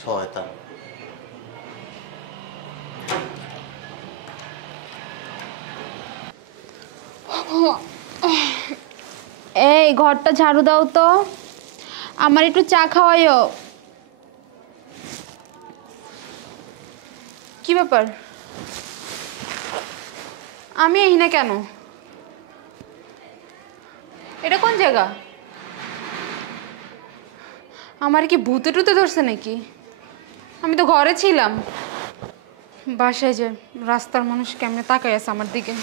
শয়তান। এই ঘরটা ঝাড়ু দাও তো, আমার একটু চা খাওয়াইও। কি ব্যাপার, আমি এখানে কেন? এটা কোন জায়গা? আমার কি ভূতে টুতে ধরছে নাকি? আমি তো ঘরে ছিলাম। বাসায় যে রাস্তার মানুষ কেমনে তাকাই আছে আমার দিকে।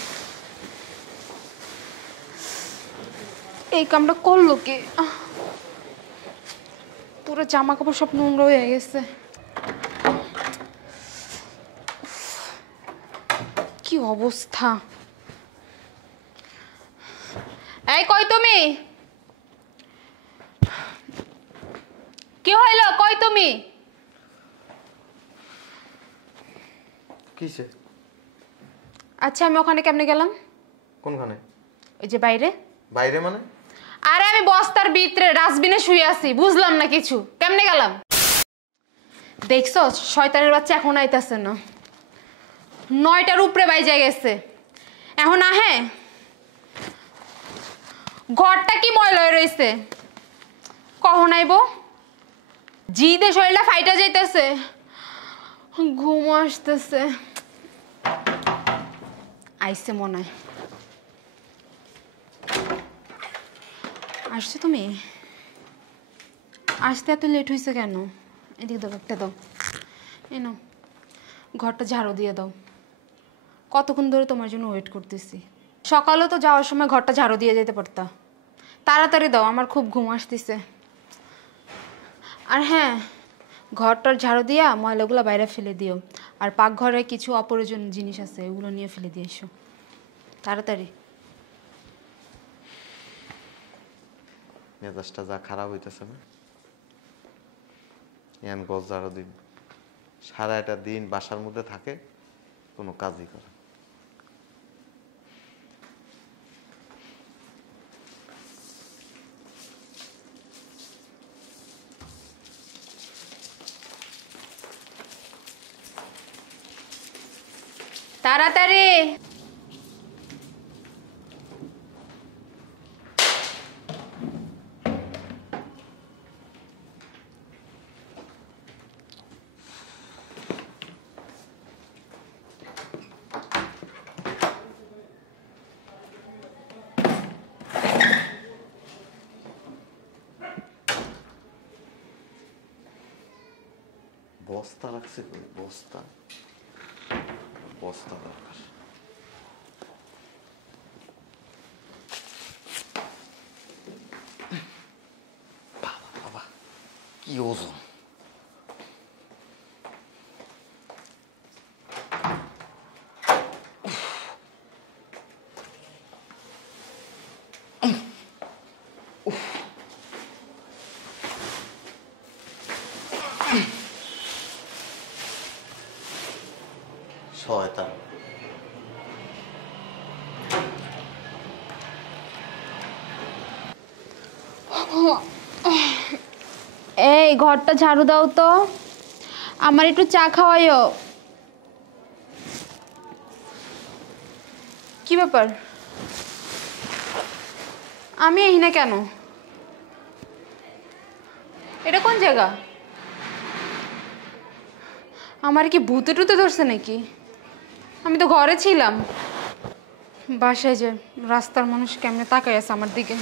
এই কামটা করলো কে? পুরো জামা কাপড় সব নোংরা হয়ে গেছে। কি অবস্থা! এই কই তুমি? কি হইল? কই তুমি? কিসে? আচ্ছা, আমি ওখানে কেমনে গেলাম? কোনখানে? ওই যে বাইরে। বাইরে মানে? আরে আমি বস্তার ভিতরে ডাস্টবিনে শুয়ে আছি, বুঝলাম না কিছু। কেমনে গেলাম? দেখছো শয়তানের বাচ্চা এখন আইতাছে না। 9টার উপরে বাইজা গেছে, এখন আহে। ঘরটা কি ময়লা হয়ে রয়েছে, কখন আইব? জিদে শরীরটা ফাইটা যাইতেছে, ঘুম আসতেছে। আইসে মনে হয়। আসছো তুমি? আসতে এত লেট হয়েছে কেন? এদিকে দাও, একটা দাও। এনো, ঘরটা ঝাড়ু দিয়ে দাও। কতক্ষণ ধরে তোমার জন্য ওয়েট করতেছি। সকালেও তো যাওয়ার সময় ঘরটা ঝাড়ু দিয়ে যেতে পারতা। তাড়াতাড়ি দাও, আমার খুব ঘুম আসতেছে। আর হ্যাঁ, ঘরটার ঝাড়ু দিয়া ময়লাগুলো বাইরে ফেলে দিও। আর পাকঘরে কিছু অপ্রয়োজনীয় জিনিস আছে, ওগুলো নিয়ে ফেলে দিয়ে এসো তাড়াতাড়ি। মেজাজটা যা খারাপ হইতেছে না, ইয়ান গজ ঝাড়ু দিন সারা একটা দিন বাসার মধ্যে থাকে, কোনো কাজই করে। তাড়াতাড়ি। বস্তা রাখছে কই? বস্তা, বস্তা দরকার। বাবা বাবা, কি ওজন! শয়তান। এই ঘরটা ঝাড়ু দাও তো, আমার একটু চা খাওয়াইও। কি ব্যাপার, আমি এখানে কেন? এটা কোন জায়গা? আমার কি ভূতে টুতে ধরছে নাকি? আমি তো ঘরে ছিলাম। বাসায় যে রাস্তার মানুষ কেমনে তাকাই আছে আমার দিকে।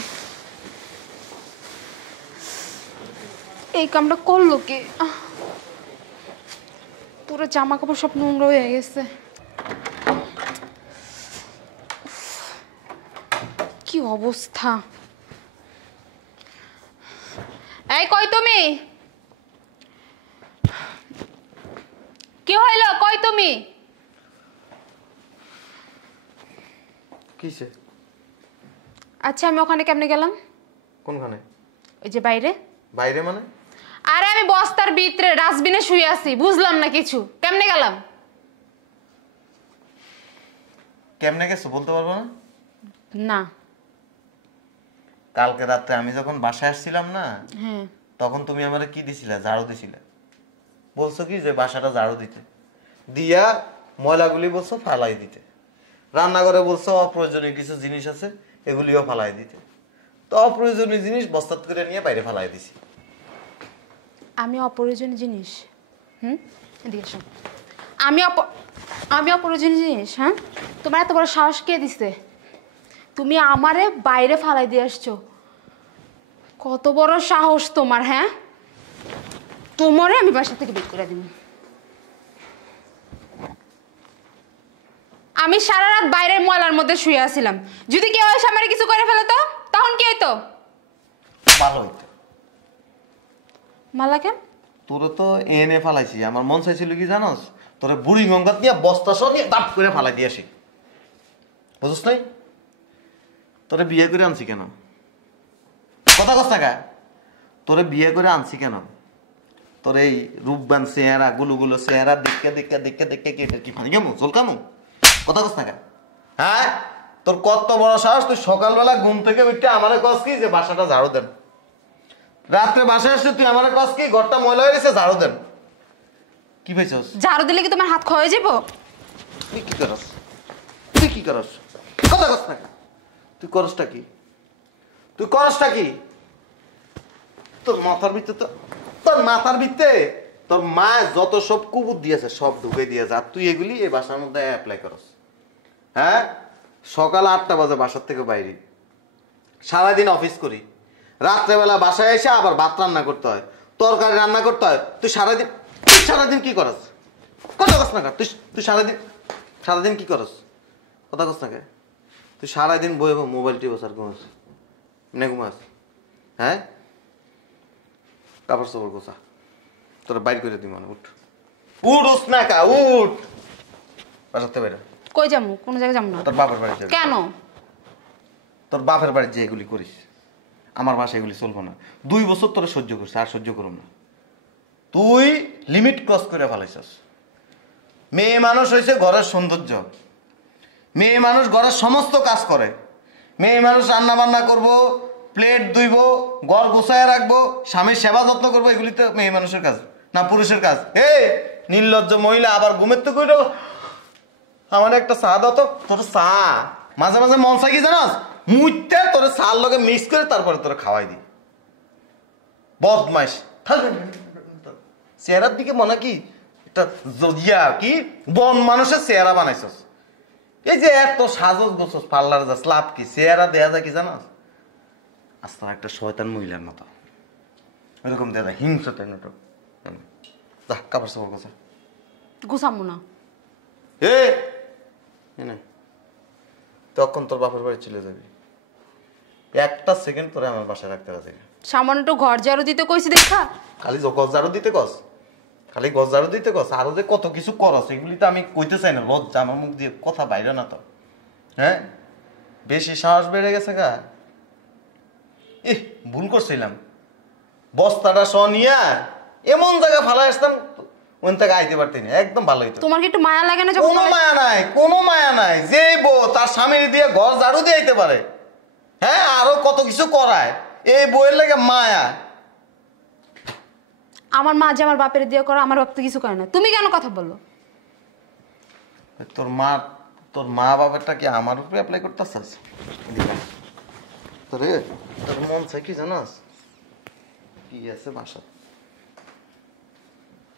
এই কামটা করলো কে? পুরো জামা কাপড় সব নোংরা হয়ে গেছে। কি অবস্থা! এই কই তুমি? কি হইল? কই তুমি? কিসে? আচ্ছা, আমি ওখানে কেমনে গেলাম? কোনখানে? ওই যে বাইরে। বাইরে মানে? আরে আমি বস্তার ভিতরে ডাস্টবিনে শুয়ে আছি, বুঝলাম না কিছু। কেমনে গেলাম? কেমনে গেছো বলতে পারবো না? না। কালকে রাত্রে আমি যখন বাসায় আসছিলাম না, হ্যাঁ তখন তুমি আমারে কি দিছিলা? ঝাড়ু দিছিলা। বলছো কি যে বাসাটা ঝাড়ু দিতে, দিয়া ময়লাগুলি বলছো ফালাই দিতে। রান্নাঘরে বলছো অপ্রয়োজনীয় কিছু জিনিস আছে, এগুলিও ফালাই দিতে। তো অপ্রয়োজনীয় জিনিস বস্তাত করে নিয়ে বাইরে ফালাই দিছি। আমি অপ্রয়োজনীয় জিনিস? এদিকে এসো। আমি অপ্রয়োজনীয় জিনিস? হ্যাঁ, তোমার এত বড় সাহস কে দিছে? তুমি আমারে বাইরে ফালাই দিয়ে আসছো। কত বড় সাহস তোমার! হ্যাঁ, তোমারে আমি বাসা থেকে বের করে দিব। আমি সারা রাত বাইরের ময়লার মধ্যে শুয়ে আছিলাম। যদি কেউ এসে আমার কিছু করে ফেলে তো তখন কি হইতো? ভালো হইতো। মালা কেন? তোরে তো এনে ফালাইছি, আমার মন চাইছিল কি জানোস, তোরে বুড়ি গঙ্গাত নিয়ে বস্তা সহ নিয়ে দাপ করে ফালাই দিয়ে আসি। বুঝছ নাই? তোরে বিয়ে করে আনছি কেন? কথা কস টাকা। তোরে বিয়ে করে আনছি কেন? তোর এই রূপবান চেহারা, গুলো চেহারা দেখে দেখে দেখে দেখে কেটে কি ফানি কেমন চল কামু? কথা কস টাকা। হ্যাঁ, তোর কত বড় সাহস, তুই সকালবেলা ঘুম থেকে উঠে আমারে কস কি যে বাসাটা ঝাড়ু দেন। রাত্রে বাসায় আসছে তুই আমারে কস কি ঘরটা ময়লা হয়ে গেছে ঝাড়ু দেন। কি পাইছস? ঝাড়ু দিলে কি তোমার হাত ক্ষয় যাব? তুই কি করস? তুই কি করস? কথা কস টাকা। তুই করসটা কি? তুই করসটা কি? তোর মাথার ভিতরে তো, তোর মাথার ভিতরে তোর মা যত সব কুবুত দিয়েছে সব ঢুকে দিয়েছে, আর তুই এগুলি এই বাসার মধ্যে অ্যাপ্লাই করস। হ্যাঁ, সকাল 8টা বাজে বাসার থেকে বাইরে, সারাদিন অফিস করি, রাত্রেবেলা বাসায় এসে আবার ভাত রান্না করতে হয়, তরকারি রান্না করতে হয়। তুই সারাদিন কি করস? কথা কস না কা। তুই সারাদিন কি করস? কথা কস না কে? তুই সারাদিন বই মোবাইল টিপস আর ঘুমাস, এমনি ঘুমাস। হ্যাঁ, কাপড় চোপড় গোছা, তোরা বাইর করে দিই মানে। উঠ না কা, উঠ বাসাতে বাইরে। কই যাবো? কোনো জায়গায় যাবো না। তোর বাপের বাড়ি যাবি। কেন? তোর বাপের বাড়ি যে এগুলি করিস, আমার বাসায় এগুলি চলবো না। 2 বছর তোরা সহ্য করছিস, আর সহ্য করুম না। তুই লিমিট ক্রস করে ফেলাইছস। মেয়ে মানুষ হয়েছে ঘরের সৌন্দর্য, মেয়ে মানুষ ঘরের সমস্ত কাজ করে। মেয়ে মানুষ রান্না বান্না করবো, প্লেট ধুইব, ঘর গোছায় রাখবো, স্বামীর সেবা যত্ন করবো, এগুলি তো মেয়ে মানুষের কাজ না পুরুষের কাজ? নির্লজ্জ মহিলা, আবার ঘুমের তো কইল আমার একটা চা দাও তো। তোর চা মাঝে মাঝে মন চাই কি জানাস, মুইতে তোর চার লগে মিক্স করে তারপরে তোর খাওয়াই দি। বদমাইশ, চেহারার দিকে মনে কি একটা জজিয়া কি বন মানুষের চেহারা বানাইছস। এই যে এত সাজস গোছস, পার্লার যাস, লাভ কি? চেহারা দেয়া যায় কি জানাস, আস্তে একটা শয়তান মহিলার মতো এরকম দেয়া যায়, হিংসতে নাটক। যা কাপড় চাপড় গোছা। গুছামো না। তখন তোর বাপের বাড়ি চলে যাবি, একটা সেকেন্ড পরে আমার বাসায় রাখতে পারছি। সামান্য একটু ঘর ঝাড়ু দিতে কইছি দেখা। খালি গজ ঝাড়ু দিতে কস, খালি গজ ঝাড়ু দিতে কস, আরো যে কত কিছু করস এগুলি তো আমি কইতে চাই না, লজ্জা আমার মুখ দিয়ে কথা বাইরে না তো। হ্যাঁ, বেশি সাহস বেড়ে গেছে গা। ভুল করছিলাম, বস্তাটা স নিয়া এমন জায়গা ফালাই আসতাম ওখান থেকে আইতে পারতি না, একদম ভালো হইতো। তোমার কি একটু মায়া লাগে না? কোনো মায়া নাই, কোনো মায়া নাই। যে বউ তার স্বামীর দিয়ে ঘর ঝাড়ু দিয়ে আইতে পারে, হ্যাঁ, আরো কত কিছু করায়, এই বউয়ের লাগে মায়া। আমার মা যে আমার বাপের দিয়ে করো, আমার বাপ তো কিছু করে না। তুমি কেন কথা বলো? তোর মা বাবাটা কি আমার উপরে অ্যাপ্লাই করতেছাস? তোর মন চাই কি জানাস, কি আছে বাসা,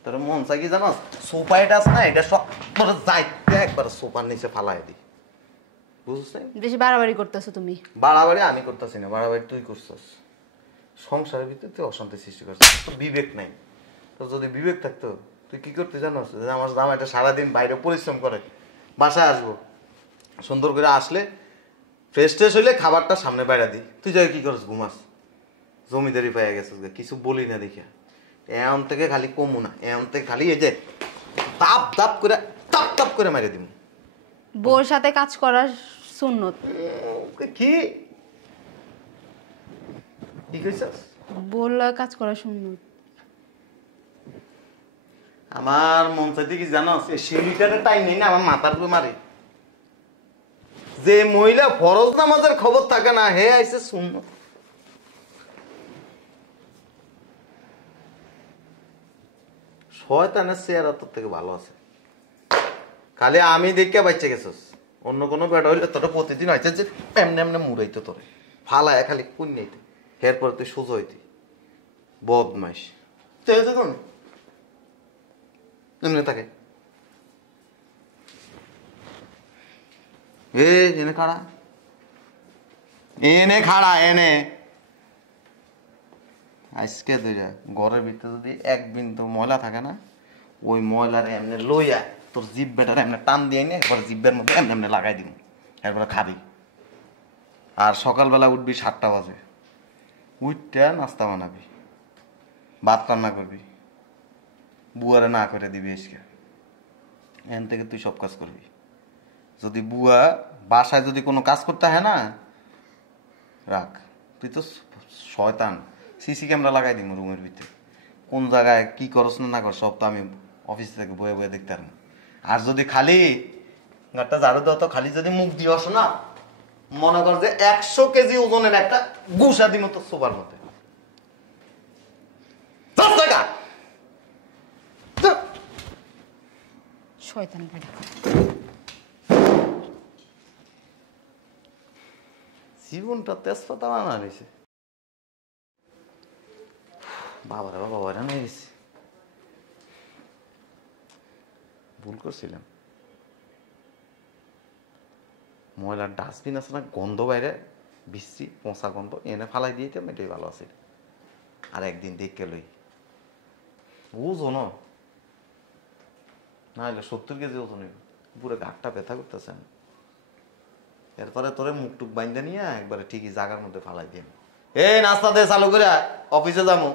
তোর মন চাই কি জানাস, সোফা এটা আছে না, এটা সব তোর যাইতে একবার সোফার নিচে ফালাই দি। বুঝছিস? বেশি বাড়াবাড়ি করতেছো তুমি। বাড়াবাড়ি আমি করতেছি না, বাড়াবাড়ি তুই করছিস। সংসারের ভিতরে তুই অশান্তি সৃষ্টি করছিস, তোর বিবেক নাই। তোর যদি বিবেক থাকতো তুই কি করতে জানাস, যে আমার জামাইটা সারাদিন বাইরে পরিশ্রম করে, বাসায় আসবো, সুন্দর করে আসলে ফ্রেশ ট্রেশ হইলে খাবারটা সামনে বাইরে দিই, তুই যাই কি করস, ঘুমাস, জমিদারি পাইয়া গেছিস, কিছু বলি না দেখিয়া। এমন থেকে খালি কমু না, এমন থেকে খালি এই যে তাপ তাপ করে তাপ তাপ করে মারিয়ে দিব। বউর সাথে কাজ করার সুন্নত। কি কি কইছস? বউর কাজ করার সুন্নত। আমার মন চাইতে কি জানো, সেই লিটারের টাইম নেই না, আমার মাথার উপরে মারে। যে মহিলা ফরজ নামাজের খবর থাকে না, হে আইছে সুন্নত। শয়তানের চেহারা তোর থেকে ভালো আছে। খালি আমি দেখে বাচ্চা গেছিস, অন্য কোনো বেটা হইলে তোরা প্রতিদিন হয়েছে যে এমনি এমনি মুড়াইতো তোরে, ফালায় খালি পুণ্যাইতে, এরপরে তুই সোজা হইতি। বদমাইশ তখন এমনি থাকে। এনে খাড়া, এনে খাড়া, এনে আজকে দুইটা ঘরের ভিতরে যদি এক বিন্দু ময়লা থাকে না, ওই ময়লার এমনি লইয়া তোর জিভ বেটার এমনি টান দিয়ে নে, একবার জিভের মধ্যে এমনি এমনি লাগাই দিব, এরপরে খাবি। আর সকালবেলা উঠবি 7টা বাজে, উঠটা নাস্তা বানাবি, ভাত রান্না করবি, বুয়ারে না করে দিবি। এসকে এখান থেকে তুই সব কাজ করবি। যদি বুয়া বাসায় যদি কোনো কাজ করতে হয় না, রাখ, তুই তো শয়তান। সিসি ক্যামেরা লাগাই দিব রুমের ভিতরে, কোন জায়গায় কি করস না করস সব তো আমি অফিস থেকে বয়ে বয়ে দেখতে পারবো। আর যদি খালি গাড়টা ঝাড়ু দাও তো খালি যদি মুখ দিয়ে আসো না, মনে কর যে 100 কেজি ওজনের একটা গুসা দিব তো সোফার মধ্যে। শয়তান বেটা। জীবনটা তেজপাতা বানা রয়েছে। বাবারা বাবা হয়রান হয়ে গেছে, ভুল করছিলাম। ময়লার ডাস্টবিন আছে না, গন্ধ বাইরে বিশ্রী পচা গন্ধ, এনে ফালাই দিয়েতাম, এটাই ভালো আছে। আর একদিন দেখে লই বুঝো না, না হলে 70 কেজি ওজন হইব, পুরো ঘাটটা ব্যথা করতেছে। এরপরে তোরে মুখ টুক বাইন্দা নিয়ে একবারে ঠিকই জায়গার মধ্যে ফালাই দিন। এই নাস্তা দে চালু করে, অফিসে যাবো।